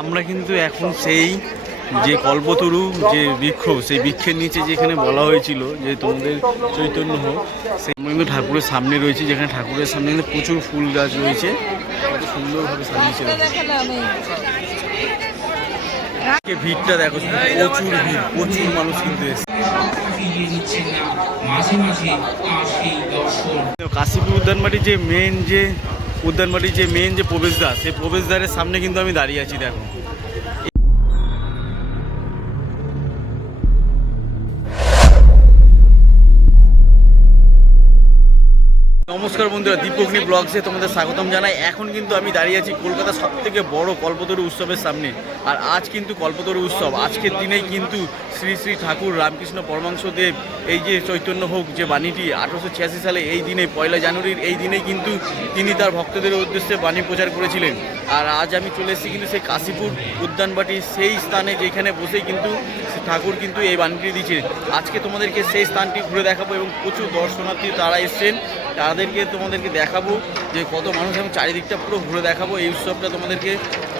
আমরা কিন্তু এখন সেই যে কল্পতরু যে বৃক্ষ, সেই বৃক্ষের নিচে যেখানে বলা হয়েছিল যে তোমাদের চৈতন্য হোক, সেই কিন্তু ঠাকুরের সামনে রয়েছে, যেখানে ঠাকুরের সামনে কিন্তু প্রচুর ফুল গাছ রয়েছে, কত সুন্দরভাবে সাজিয়েছে। ভিড়টা দেখো, প্রচুর ভিড়, প্রচুর মানুষ কিন্তু এসেছে। কাশীপুর উদ্যানবাটির যে মেন যে প্রবেশদ্বার, সেই প্রবেশদ্বারের সামনে কিন্তু আমি দাঁড়িয়ে আছি। দেখো নমস্কার বন্ধুরা, দীপগ্নি ব্লগসে তোমাদের স্বাগতম জানাই। এখন কিন্তু আমি দাঁড়িয়ে আছি কলকাতার সবথেকে বড় কল্পতরু উৎসবের সামনে। আর আজ কিন্তু কল্পতরু উৎসব, আজকের দিনেই কিন্তু শ্রী শ্রী ঠাকুর রামকৃষ্ণ পরমহংসদেব এই যে চৈতন্য হোক যে বাণীটি 1886 সালে এই দিনে 1 জানুয়ারির এই দিনেই কিন্তু তিনি তার ভক্তদের উদ্দেশ্যে বাণী প্রচার করেছিলেন। আর আজ আমি চলে এসেছি কিন্তু সেই কাশীপুর উদ্যানবাটি, সেই স্থানে যেখানে বসেই কিন্তু ঠাকুর কিন্তু এই বাণীটি দিচ্ছে। আজকে তোমাদেরকে সেই স্থানটি ঘুরে দেখাবো এবং প্রচুর দর্শনার্থী তারা এসছেন, তোমাদেরকে দেখাবো যে কত মানুষ, এবং চারিদিকটা পুরো ঘুরে দেখাবো। এই উৎসবটা তোমাদেরকে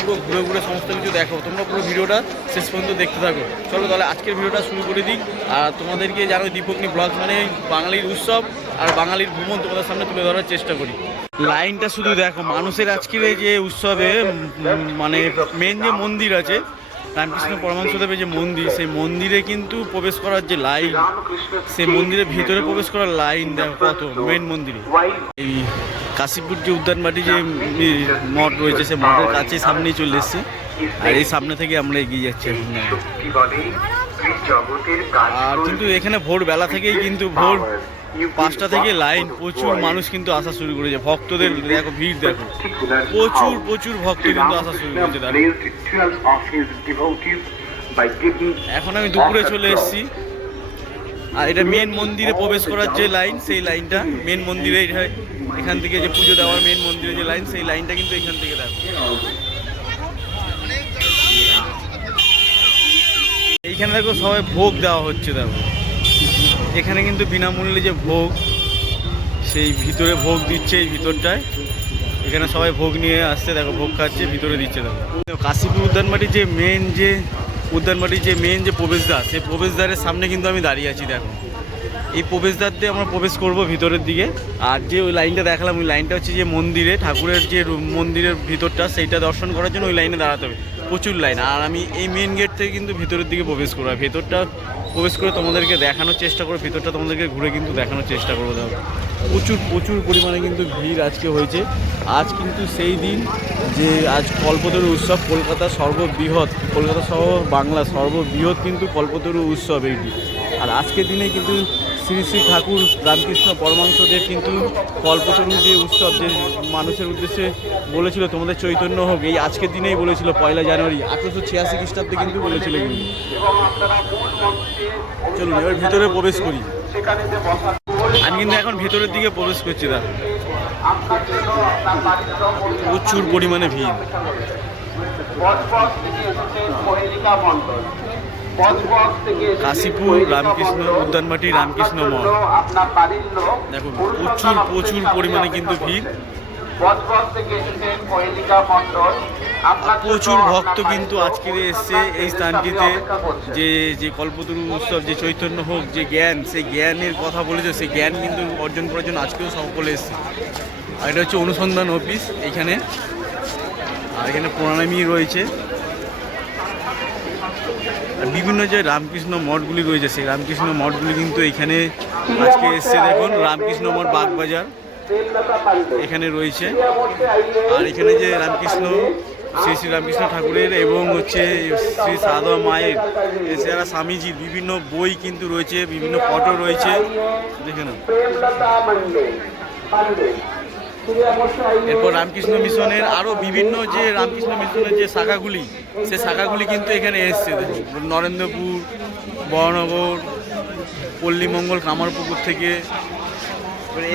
পুরো ঘুরে ঘুরে সমস্ত কিছু দেখাবো। তোমরা পুরো ভিডিওটা শেষ পর্যন্ত দেখতে থাকো। চলো তাহলে আজকের ভিডিওটা শুরু করে দিই। আর তোমাদেরকে জানো দীপগ্নি ব্লগ মানে বাঙালির উৎসব আর বাঙালির ভ্রমণ তোমাদের সামনে তুলে ধরার চেষ্টা করি। লাইনটা শুধু দেখো মানুষের। আজকের এই যে উৎসবে মানে মেন যে মন্দির আছে রামকৃষ্ণ পরমহংসদেবের যে মন্দির, সেই মন্দিরে কিন্তু প্রবেশ করার যে লাইন, সেই মন্দিরের ভিতরে প্রবেশ করার লাইন দেখো কত। মেন মন্দিরে এই কাশীপুর যে উদ্যানবাটি যে মঠ রয়েছে, সেই মঠের কাছে সামনেই চলে এসেছি। আর এই সামনে থেকে আমরা এগিয়ে যাচ্ছি এখন। আর কিন্তু এখানে ভোরবেলা থেকেই কিন্তু ভোর 5টা থেকে লাইন, প্রচুর মানুষ কিন্তু আসা শুরু করেছে। ভক্তদের দেখো ভিড়, দেখো প্রচুর ভক্ত কিন্তু আসা শুরু করেছে। এখন আমি দুপুরে চলে এসেছি। আর এটা মেন মন্দিরে প্রবেশ করার যে লাইন, সেই লাইনটা মেন মন্দিরে, এখান থেকে যে পুজো দেওয়ার মেন মন্দিরে যে লাইন, সেই লাইনটা কিন্তু এখান থেকে দেখো। এইখানে দেখো সবাই ভোগ দেওয়া হচ্ছে। দেখো এখানে কিন্তু বিনামূল্যে যে ভোগ, সেই ভিতরে ভোগ দিচ্ছে এই ভিতরটায়। এখানে সবাই ভোগ নিয়ে আসছে, দেখো ভোগ খাচ্ছে, ভিতরে দিচ্ছে। দেখো কাশীপুর উদ্যানবাটির যে মেন যে প্রবেশদ্বার, সেই প্রবেশদ্বারের সামনে কিন্তু আমি দাঁড়িয়ে আছি। দেখো এই প্রবেশদ্বার দিয়ে আমরা প্রবেশ করব ভিতরের দিকে। আর যে ওই লাইনটা দেখালাম, ওই লাইনটা হচ্ছে যে মন্দিরে ঠাকুরের যে মন্দিরের ভিতরটা, সেইটা দর্শন করার জন্য ওই লাইনে দাঁড়াতে হবে, প্রচুর লাইন। আর আমি এই মেন গেট থেকে কিন্তু ভিতরের দিকে প্রবেশ করবো। ভেতরটা প্রবেশ করে তোমাদেরকে দেখানোর চেষ্টা করবো, ভিতরটা তোমাদেরকে ঘুরে কিন্তু দেখানোর চেষ্টা করবো। দেখো প্রচুর পরিমাণে কিন্তু ভিড় আজকে হয়েছে। আজ কিন্তু সেই দিন যে আজ কল্পতরু উৎসব, কলকাতা সহ বাংলা সর্ববৃহৎ কিন্তু কল্পতরু উৎসব এইটি। আর আজকের দিনে কিন্তু শ্রী শ্রী ঠাকুর রামকৃষ্ণ পরমহংসদেব কিন্তু কল্পতরু যে উৎসব, যে মানুষের উদ্দেশ্যে বলেছিল তোমাদের চৈতন্য হোক, এই আজকের দিনেই বলেছিল 1 জানুয়ারি 1886 খ্রিস্টাব্দে কিন্তু বলেছিল। চলুন এবার ভিতরে প্রবেশ করি। আমি কিন্তু এখন ভেতরের দিকে প্রবেশ করছি। দাদা প্রচুর পরিমাণে ভিড়। কাশীপুর রামকৃষ্ণ উদ্যানবাটি রামকৃষ্ণ মঠ, দেখো প্রচুর পরিমাণে কিন্তু ভিড়। প্রচুর ভক্ত কিন্তু আজকে এসছে এই স্থানটিতে। যে কল্পতরু উৎসব, যে চৈতন্য হোক যে জ্ঞান, সেই জ্ঞানের কথা বলেছে, সেই জ্ঞান কিন্তু অর্জন করার জন্য আজকেও সকলে এসছে। আর এটা হচ্ছে অনুসন্ধান অফিস এইখানে। আর এখানে প্রণামী রয়েছে। আর বিভিন্ন যে রামকৃষ্ণ মঠগুলি রয়েছে, সেই রামকৃষ্ণ মঠগুলি কিন্তু এখানে আজকে এসছে। দেখুন রামকৃষ্ণ মঠ বাগবাজার এখানে রয়েছে। আর এখানে যে শ্রী শ্রী রামকৃষ্ণ ঠাকুরের এবং হচ্ছে শ্রী সারদা মায়ের, এছাড়া স্বামীজির বিভিন্ন বই কিন্তু রয়েছে, বিভিন্ন ফটো রয়েছে। দেখে না। এরপর রামকৃষ্ণ মিশনের আরও বিভিন্ন যে রামকৃষ্ণ মিশনের যে শাখাগুলি, সে শাখাগুলি কিন্তু এখানে এসছে। নরেন্দ্রপুর, বড়নগর, পল্লীমঙ্গল, কামারপুকুর থেকে।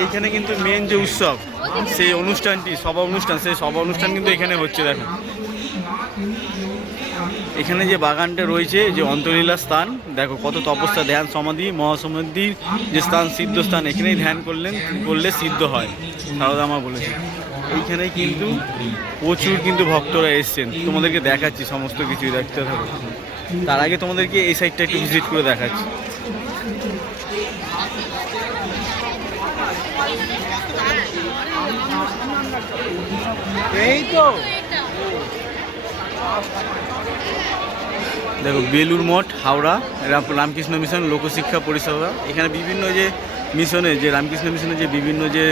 এইখানে কিন্তু মেন যে উৎসব, সেই অনুষ্ঠানটি সেই সভা অনুষ্ঠান কিন্তু এখানে হচ্ছে। দেখো এখানে যে বাগানটা রয়েছে, যে অন্তলীলা স্থান, দেখো কত তপস্যা, ধ্যান, সমাধি, মহাসমাধির যে স্থান, সিদ্ধ স্থান, এখানেই ধ্যান করলে সিদ্ধ হয়, সারদা মা বলেছে। এইখানে কিন্তু প্রচুর কিন্তু ভক্তরা এসছেন, তোমাদেরকে দেখাচ্ছি সমস্ত কিছু, দেখতে থাকো। তার আগে তোমাদেরকে এই সাইডটা একটু ভিজিট করে দেখাচ্ছি। এই তো দেখো বেলুর মঠ, হাওড়া রামকৃষ্ণ মিশন লোকশিক্ষা পরিষেবা। এখানে বিভিন্ন যে মিশনে, যে রামকৃষ্ণ মিশনের যে বিভিন্ন যে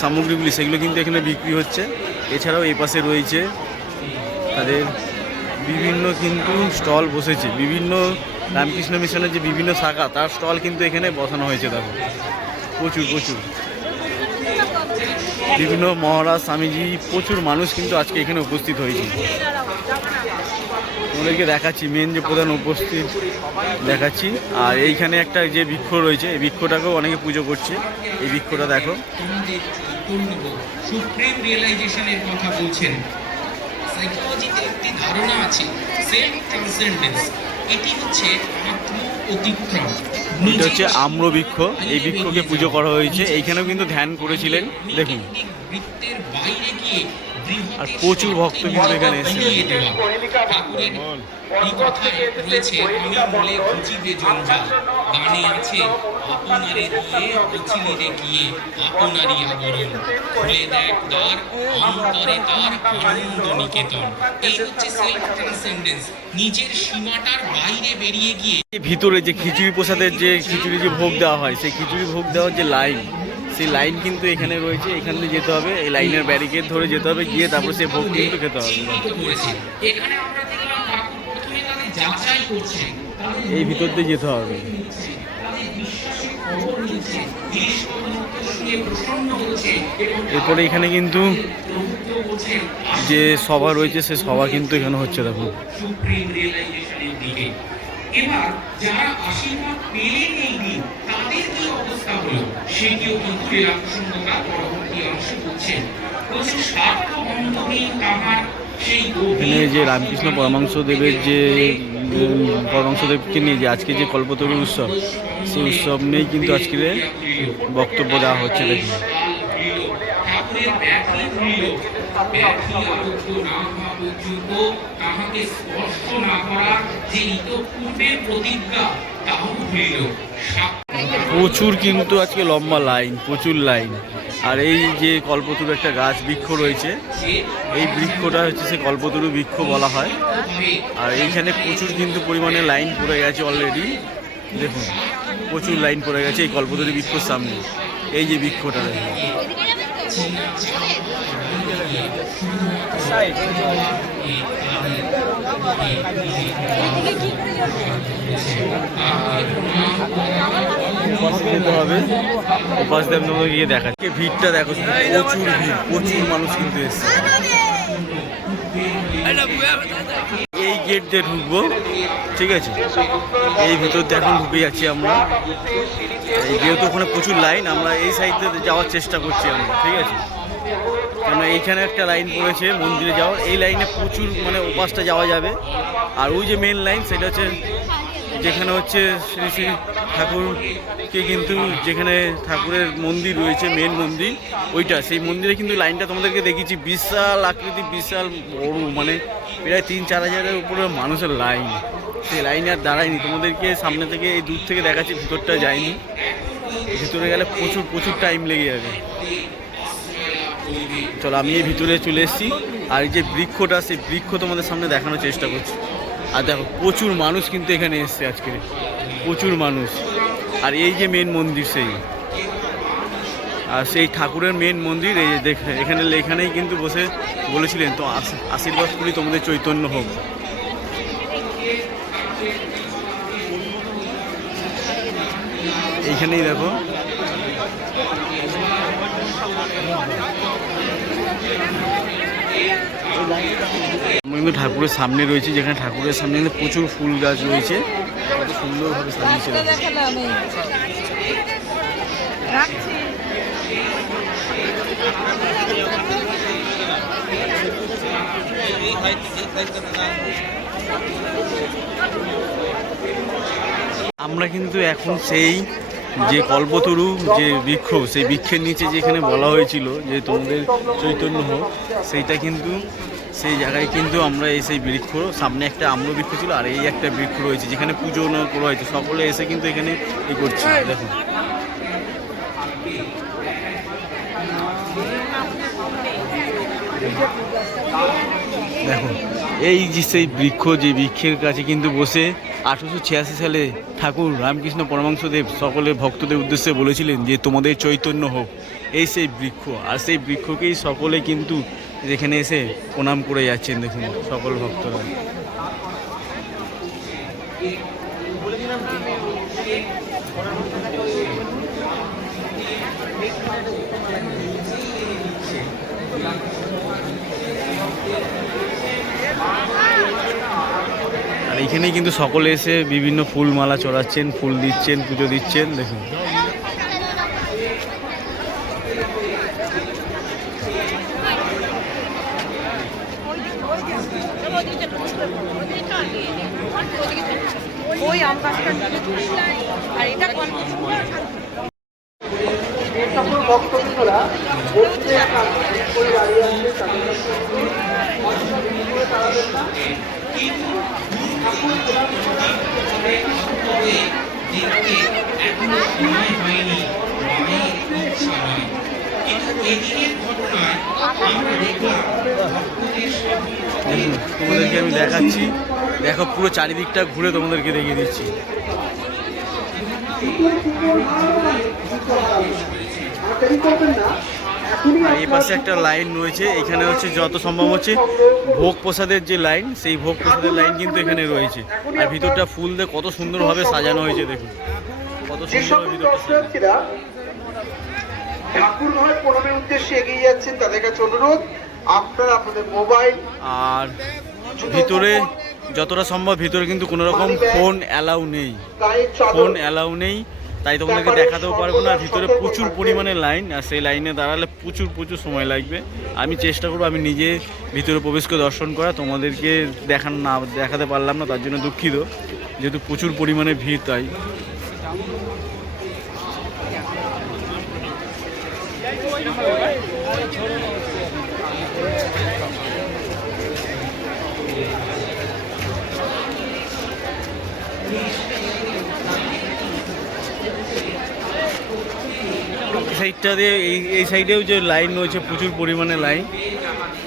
সামগ্রীগুলি সেগুলো কিন্তু এখানে বিক্রি হচ্ছে। এছাড়াও এই পাশে রয়েছে তাদের বিভিন্ন কিন্তু স্টল বসেছে, বিভিন্ন রামকৃষ্ণ মিশনের যে বিভিন্ন শাখা তার স্টল কিন্তু এখানে বসানো হয়েছে। দেখো প্রচুর প্রচুর বিভিন্ন মহারাজ স্বামীজি, প্রচুর মানুষ কিন্তু আজকে এখানে উপস্থিত হয়েছে। তোমাদেরকে দেখাচ্ছি মেন যে প্রধান উপস্থিত দেখাচ্ছি। আর এইখানে একটা যে বৃক্ষ রয়েছে, এই বৃক্ষটাকেও অনেকে পুজো করছে। এই বৃক্ষটা দেখো, সুপ্রিম রিয়েলাইজেশনের কথা বলছেন। সাইকোলজিতে একটি ধারণা আছে সেলফ ট্রান্সেন্ডেন্স, এটি হচ্ছে আত্ম অতিক্রম। এটা হচ্ছে আম্রবৃক্ষ, এই বৃক্ষকে পুজো করা হয়েছে। এইখানেও কিন্তু ধ্যান করেছিলেন দেখুন, বৃত্তের বাইরে গিয়ে আর প্রচুর ভক্ত কিন্তু এখানে এসেছে। ঠাকুরের এই কথায় রয়েছে, আমি বলে খুঁজিবে জঞ্জাল, গানে আছে আপনারে দিয়ে পছিলিরে গিয়ে আপনারই আবরণ, খুলে দেখ দ্বার অন্তরে তার আনন্দ নিকেতন। এই হচ্ছে সেলফ ট্রান্সেন্ডেন্স, নিজের সীমাটার বাইরে বেরিয়ে গিয়ে। ভিতরে যে খিচুড়ি প্রসাদের যে খিচুড়ি যে ভোগ দেওয়া হয়, সেই খিচুড়ি ভোগ দেওয়ার যে লাইন, সেই লাইন কিন্তু এখানে রয়েছে। এখান থেকে যেতে হবে, এই লাইনের ব্যারিকেড ধরে যেতে হবে, গিয়ে তারপর সেই ভোগ কিন্তু খেতে হবে। এখানে আমরা দেখলাম ঠাকুর প্রথমে তাদের যাচাই করছেন, এই ভিতর দিয়ে যেতে হবে। এরপরে এখানে কিন্তু যে সভা রয়েছে, সে সভা কিন্তু এখানে হচ্ছে। দেখুন এবার যারা আশীর্বাদ পেলেন এই দিন, তাদের কি অবস্থা হলো সেটিও কিন্তু এই আকর্ষণটা পরবর্তী অংশে বলছেন। প্রচুর স্বার্থ বন্ধহীন তাহার সেই এখানে যে রামকৃষ্ণ পরমাংশদেবের যে পরমাংশদেবকে নিয়ে যে আজকে যে কল্পতরু উৎসব, সেই উৎসব নিয়েই কিন্তু আজকে বক্তব্য দেওয়া হচ্ছে। দেখুন ঠাকুরের ব্যাধি ভুলিল, ব্যাধি আরোগ্য না হওয়া পর্যন্ত তাহাকে স্পর্শ না করার যে ইতপূর্বের প্রতিজ্ঞা তাও ভুলিল। প্রচুর কিন্তু আজকে লম্বা লাইন, প্রচুর লাইন। আর এই যে কল্পতরু একটা গাছ বৃক্ষ রয়েছে, এই বৃক্ষটা হচ্ছে সে কল্পতরু বৃক্ষ বলা হয়। আর এইখানে প্রচুর কিন্তু পরিমাণে লাইন পড়ে গেছে অলরেডি। দেখুন প্রচুর লাইন পড়ে গেছে এই কল্পতরু বৃক্ষর সামনে। এই যে বৃক্ষটা দেখুন, যেতে হবে উপাস দেব গিয়ে দেখা। ভিড়টা দেখো, প্রচুর ভিড়, প্রচুর মানুষ কিন্তু এসছে। এই গেট দিয়ে ঢুকবো, ঠিক আছে, এই ভিতর দিয়ে এখন ঢুকে যাচ্ছি আমরা। যেহেতু ওখানে প্রচুর লাইন, আমরা এই সাইডে যাওয়ার চেষ্টা করছি আমরা, ঠিক আছে। কেন এইখানে একটা লাইন পড়েছে মন্দিরে যাওয়ার, এই লাইনে প্রচুর মানে ওপাশটা যাওয়া যাবে। আর ওই যে মেন লাইন, সেটা হচ্ছে যেখানে হচ্ছে শ্রী শ্রী ঠাকুরকে কিন্তু যেখানে ঠাকুরের মন্দির রয়েছে, মেন মন্দির ওইটা, সেই মন্দিরে কিন্তু লাইনটা তোমাদেরকে দেখিয়েছি, বিশাল আকৃতি, বিশাল বড়, মানে প্রায় 3-4 হাজারের উপরে মানুষের লাইন। সেই লাইনে আর দাঁড়ায়নি, তোমাদেরকে সামনে থেকে এই দূর থেকে দেখাচ্ছি, ভিতরটা যায়নি। ভিতরে গেলে প্রচুর প্রচুর টাইম লেগে যাবে। চলো আমি এই ভিতরে চলে এসেছি। আর এই যে বৃক্ষটা, সেই বৃক্ষ তোমাদের সামনে দেখানোর চেষ্টা করছি। আর দেখো প্রচুর মানুষ কিন্তু এখানে এসছে আজকে, প্রচুর মানুষ। আর এই যে মেন মন্দির, সেই আর সেই ঠাকুরের মেন মন্দির, এই যে এখানেই কিন্তু বসে বলেছিলেন, তো আশীর্বাদ করি তোমাদের চৈতন্য হোক। এইখানেই দেখো আমরা কিন্তু ঠাকুরের সামনে রয়েছে, যেখানে ঠাকুরের সামনে কিন্তু প্রচুর ফুল গাছ রয়েছে, কত সুন্দরভাবে সাজিয়েছে। আমরা কিন্তু এখন সেই যে কল্পতরু যে বৃক্ষ, সেই বৃক্ষের নিচে যেখানে বলা হয়েছিল যে তোমাদের চৈতন্য হোক, সেইটা কিন্তু সেই জায়গায় কিন্তু আমরা এই সেই বৃক্ষ, সামনে একটা আম্র বৃক্ষ ছিল আর এই একটা বৃক্ষ রয়েছে যেখানে পুজো করা হয়েছে। সকলে এসে কিন্তু এখানে করছে। দেখুন দেখো এই যে সেই বৃক্ষ, যে বৃক্ষের কাছে কিন্তু বসে 1886 সালে ঠাকুর রামকৃষ্ণ পরমহংসদেব সকলে ভক্তদের উদ্দেশ্যে বলেছিলেন যে তোমাদের চৈতন্য হোক। এই সেই বৃক্ষ, আর সেই বৃক্ষকেই সকলে কিন্তু যেখানে এসে প্রণাম করে যাচ্ছেন। দেখুন সকল ভক্তরা। আর এখানেই কিন্তু সকলে এসে বিভিন্ন ফুল মালা চড়াচ্ছেন, ফুল দিচ্ছেন, পুজো দিচ্ছেন। দেখুন ওই আম গাছটা আর এটা সকল ভক্তবৃন্দরা বলতে করে দাঁড়িয়ে আছে তাদের কিন্তু ঠাকুর দেখতে এখনো সময় হয়নি, মায়ের ইচ্ছা নয়। কিন্তু এদিনের ঘটনায় আমরা দেখলাম ভক্তদের দেখুন তোমাদেরকে আমি দেখাচ্ছি। দেখো পুরো চারিদিকটা ঘুরে তোমাদেরকে দেখিয়ে দিচ্ছি। আর এই পাশে একটা লাইন রয়েছে, এখানে হচ্ছে যত সম্ভব হচ্ছে ভোগ প্রসাদের যে লাইন, সেই ভোগ প্রসাদের লাইন কিন্তু এখানে রয়েছে। আর ভিতরটা ফুল দিয়ে কত সুন্দরভাবে সাজানো হয়েছে। দেখুন কত সুন্দরভাবে ভিতরটা সাজানো। ঠাকুর ঘর প্রণামের উদ্দেশ্যে এগিয়ে যাচ্ছেন, তাদের কাছে অনুরোধ আপনারা আপনাদের মোবাইল আর ভিতরে যতটা সম্ভব ভিতরে কিন্তু কোনো রকম ফোন অ্যালাউ নেই, ফোন অ্যালাউ নেই। তাই তোমাদেরকে দেখাতেও পারবো না। ভিতরে প্রচুর পরিমাণে লাইন, আর সেই লাইনে দাঁড়ালে প্রচুর সময় লাগবে। আমি চেষ্টা করবো আমি নিজে ভিতরে প্রবেশ করে দর্শন করা, তোমাদেরকে দেখাতে পারলাম না, তার জন্য দুঃখিত, যেহেতু প্রচুর পরিমাণে ভিড়। তাই সাইডটা দিয়ে এই সাইডেও যে লাইন রয়েছে প্রচুর পরিমাণে লাইন,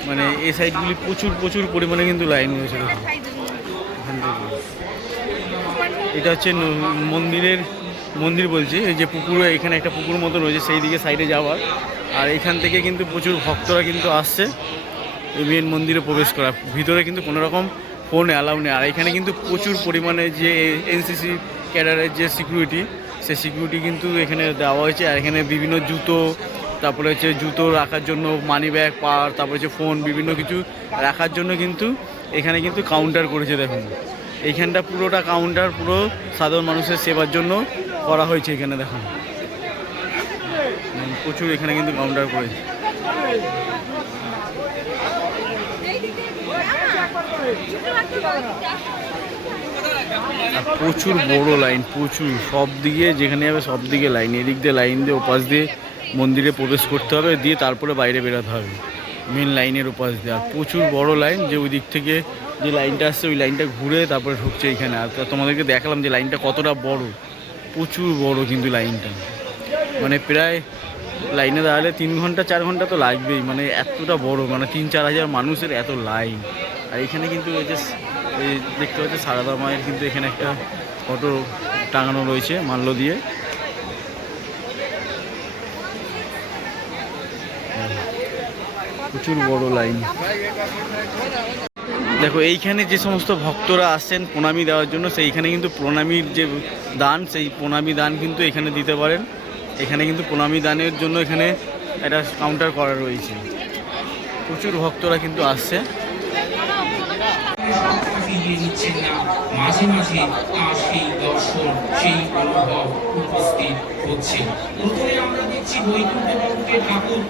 মানে এই সাইডগুলি প্রচুর পরিমাণে কিন্তু লাইন রয়েছে। এখান থেকে এটা হচ্ছে মন্দির বলছি, এই যে পুকুরে, এখানে একটা পুকুর মতো রয়েছে সেই দিকে সাইডে যাওয়ার। আর এখান থেকে কিন্তু প্রচুর ভক্তরা কিন্তু আসছে এই মেন মন্দিরে প্রবেশ করা। ভিতরে কিন্তু কোনো রকম ফোন অ্যালাউ নেই। আর এখানে কিন্তু প্রচুর পরিমাণে যে এনসিসি ক্যাডারের যে সিকিউরিটি, সেই সিকিউরিটি কিন্তু এখানে দেওয়া হয়েছে। আর এখানে বিভিন্ন জুতো, তারপরে হচ্ছে জুতো রাখার জন্য মানি ব্যাগ, পার, তারপরে হচ্ছে ফোন, বিভিন্ন কিছু রাখার জন্য কিন্তু এখানে কিন্তু কাউন্টার করেছে। দেখুন এইখানটা পুরোটা কাউন্টার, পুরো সাধারণ মানুষের সেবার জন্য করা হয়েছে। এখানে দেখুন প্রচুর এখানে কিন্তু কাউন্টার করেছে। আর প্রচুর বড় লাইন, প্রচুর সব দিকে যেখানে যাবে সব দিকে লাইন। এদিক দিয়ে লাইন দিয়ে ওপাশ দিয়ে মন্দিরে প্রবেশ করতে হবে, দিয়ে তারপরে বাইরে বেরোতে হবে মেন লাইনের ওপাশ দিয়ে। আর প্রচুর বড় লাইন, যে ওই দিক থেকে যে লাইনটা আসছে ওই লাইনটা ঘুরে তারপরে ঢুকছে এখানে। আর তোমাদেরকে দেখালাম যে লাইনটা কতটা বড়, প্রচুর বড় কিন্তু লাইনটা, মানে প্রায় লাইনে দাঁড়ালে 3 ঘন্টা 4 ঘন্টা তো লাগবেই, মানে এতটা বড়, মানে 3-4 হাজার মানুষের এত লাইন। আর এখানে কিন্তু এই যে দেখতে পাচ্ছি সারদা মায়ের কিন্তু এখানে একটা ফটো টাঙানো রয়েছে মাল্য দিয়ে। প্রচুর বড় লাইন। দেখো এইখানে যে সমস্ত ভক্তরা আসছেন প্রণামী দেওয়ার জন্য, সেইখানে কিন্তু প্রণামীর যে দান, সেই প্রণামী দান কিন্তু এখানে দিতে পারেন। এখানে কিন্তু প্রণামী দানের জন্য এখানে একটা কাউন্টার করা রয়েছে। প্রচুর ভক্তরা কিন্তু আসছে। মাঝে মাঝে তার সেই দর্শন, সেই অনুভব উপস্থিত হচ্ছে। প্রথমে আমরা দেখছি বৈকুণ্ঠবাবুকে ঠাকুর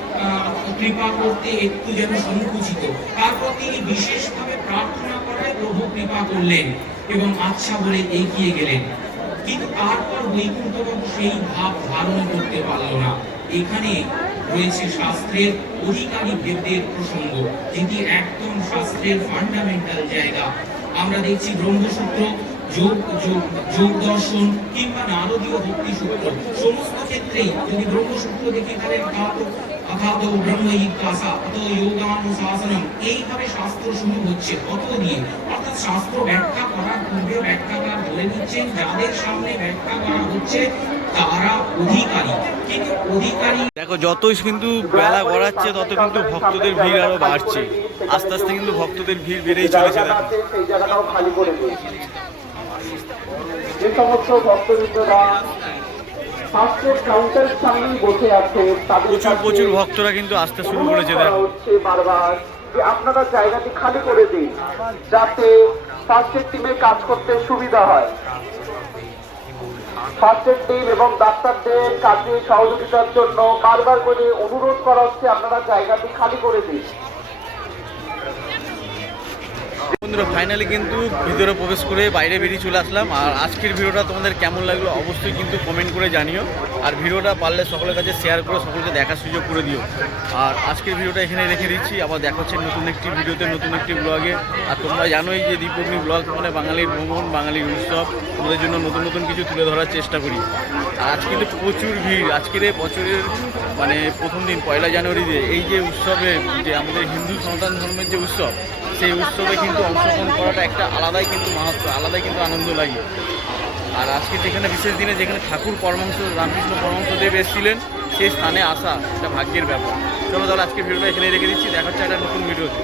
কৃপা করতে একটু যেন সংকুচিত, তারপর তিনি বিশেষভাবে প্রার্থনা করায় প্রভু কৃপা করলেন এবং আচ্ছা বলে এগিয়ে গেলেন। কিন্তু তারপর বৈকুণ্ঠবাবু সেই ভাব ধারণ করতে পারল না। এখানে রয়েছে শাস্ত্রের অধিকারী ভেদের প্রসঙ্গ, যেটি একদম শাস্ত্রের ফান্ডামেন্টাল জায়গা। আমরা দেখছি ব্রহ্মসূত্র, যোগ দর্শন কিংবা নারদীয় ভক্তি সূত্র, সমস্ত ক্ষেত্রেই যদি ব্রহ্মসূত্র দেখি তাহলে অথাত ব্রহ্মইজ্ঞাসা অত যোগানুশাসনম, এইভাবে শাস্ত্র শুরু হচ্ছে অত দিয়ে। অর্থাৎ শাস্ত্র ব্যাখ্যা করার পূর্বে ব্যাখ্যাকার বলে দিচ্ছেন যাদের সামনে ব্যাখ্যা করা হচ্ছে তারা অধিকারী। কিন্তু অধিকারী দেখো যতই কিন্তু বেলা গড়াচ্ছে তত কিন্তু ভক্তদের ভিড় আরো বাড়ছে, আস্তে আস্তে কিন্তু ভক্তদের ভিড় বেড়েই চলেছে। দেখো সেই জায়গাটাও খালি করে দিন। যে সমস্ত ভক্তবৃন্দরা ফাস্টের কাউন্টারের সামনেই বসে আছে তাদের প্রচুর ভক্তরা কিন্তু আসতে শুরু করেছে। দেখো হচ্ছে বারবার যে আপনারা জায়গাটি খালি করে দিন যাতে ফাস্টের টিমে কাজ করতে সুবিধা হয়। ফাস্টের টিম এবং ডাক্তারদের কাজে সহযোগিতার জন্য বারবার করে অনুরোধ করা হচ্ছে আপনারা জায়গাটি খালি করে দিন। বন্ধুরা ফাইনালি কিন্তু ভিতরে প্রবেশ করে বাইরে বেরিয়ে চলে আসলাম। আর আজকের ভিডিওটা তোমাদের কেমন লাগলো অবশ্যই কিন্তু কমেন্ট করে জানিও। আর ভিডিওটা পারলে সকলের কাছে শেয়ার করে সকলকে দেখার সুযোগ করে দিও। আর আজকের ভিডিওটা এখানে রেখে দিচ্ছি, আবার দেখা হচ্ছে নতুন একটি ভিডিওতে, নতুন একটি ব্লগে। আর তোমরা জানোই যে দীপগ্নি ব্লগ মানে বাঙালির ভ্রমণ, বাঙালির উৎসব, তোমাদের জন্য নতুন নতুন কিছু তুলে ধরার চেষ্টা করি। আর আজ কিন্তু প্রচুর ভিড়, আজকের এই বছরের মানে প্রথম দিন 1 জানুয়ারিতে এই যে উৎসবে, যে আমাদের হিন্দু সনাতন ধর্মের যে উৎসব, সেই উৎসবে কিন্তু অংশগ্রহণ করাটা একটা আলাদাই কিন্তু মাহাত্ম্য, আলাদাই কিন্তু আনন্দ লাগে। আর আজকে যেখানে বিশেষ দিনে যেখানে ঠাকুর পরমাংশ রামকৃষ্ণ পরমাংশদেব এসেছিলেন, সেই স্থানে আসা একটা ভাগ্যের ব্যাপার। চলো তাহলে আজকে ভিডিওটা এখানে রেখে দিচ্ছি, দেখা হচ্ছে একটা নতুন ভিডিওতে।